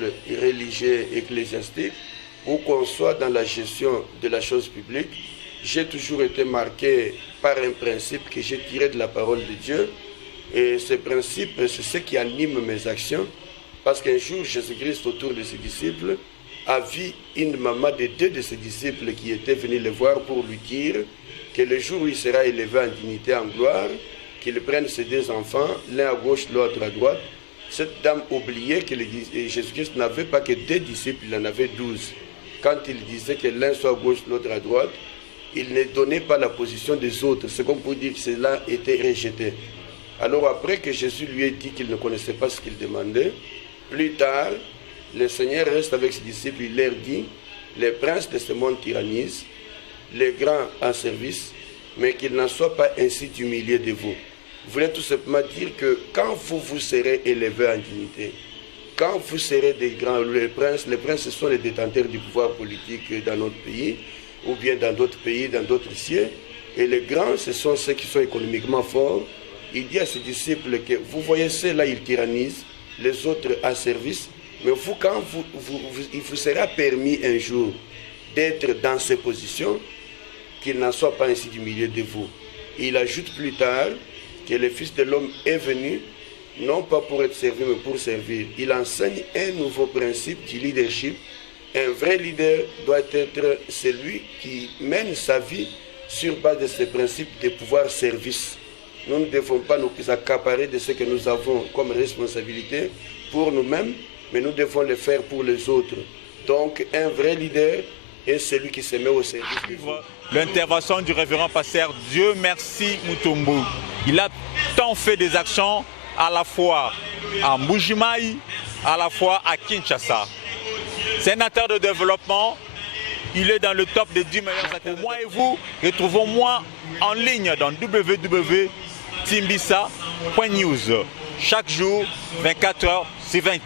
responsables religieux et ecclésiastiques, ou qu'on soit dans la gestion de la chose publique, j'ai toujours été marqué par un principe que j'ai tiré de la parole de Dieu. Et ce principe, c'est ce qui anime mes actions. Parce qu'un jour, Jésus-Christ, autour de ses disciples, a vu une maman de 2 de ses disciples qui étaient venus le voir pour lui dire que le jour où il sera élevé en dignité, en gloire, qu'il prenne ses 2 enfants, l'un à gauche, l'autre à droite. Cette dame oubliait que Jésus-Christ n'avait pas que 2 disciples, il en avait 12. Quand il disait que l'un soit à gauche, l'autre à droite, il ne donnait pas la position des autres. C'est comme pour dire que cela était rejeté. Alors après que Jésus lui ait dit qu'il ne connaissait pas ce qu'il demandait, plus tard, le Seigneur reste avec ses disciples, il leur dit, les princes de ce monde tyrannisent, les grands en service, mais qu'il n'en soit pas ainsi du milieu de vous. Vous voulez tout simplement dire que quand vous serez élevés en dignité, quand vous serez des grands, les princes ce sont les détenteurs du pouvoir politique dans notre pays, ou bien dans d'autres pays, dans d'autres cieux, et les grands, ce sont ceux qui sont économiquement forts. Il dit à ses disciples que vous voyez ceux-là, ils tyrannisent, les autres en service, mais vous, quand il vous sera permis un jour d'être dans ces positions, qu'il n'en soit pas ainsi du milieu de vous. Il ajoute plus tard que le Fils de l'homme est venu, non pas pour être servi, mais pour servir. Il enseigne un nouveau principe du leadership. Un vrai leader doit être celui qui mène sa vie sur base de ce principe de pouvoir-service. Nous ne devons pas nous accaparer de ce que nous avons comme responsabilité pour nous-mêmes, mais nous devons le faire pour les autres. Donc, un vrai leader est celui qui se met au service des autres. L'intervention du révérend pasteur Dieu merci Mutombo. Il a tant fait des actions à la fois à Mbujimayi, à la fois à Kinshasa. C'est un acteur de développement. Il est dans le top des 10 meilleurs acteurs. Pour moi et vous, retrouvons-moi en ligne dans www.timbisa.news. Chaque jour, 24h sur 24.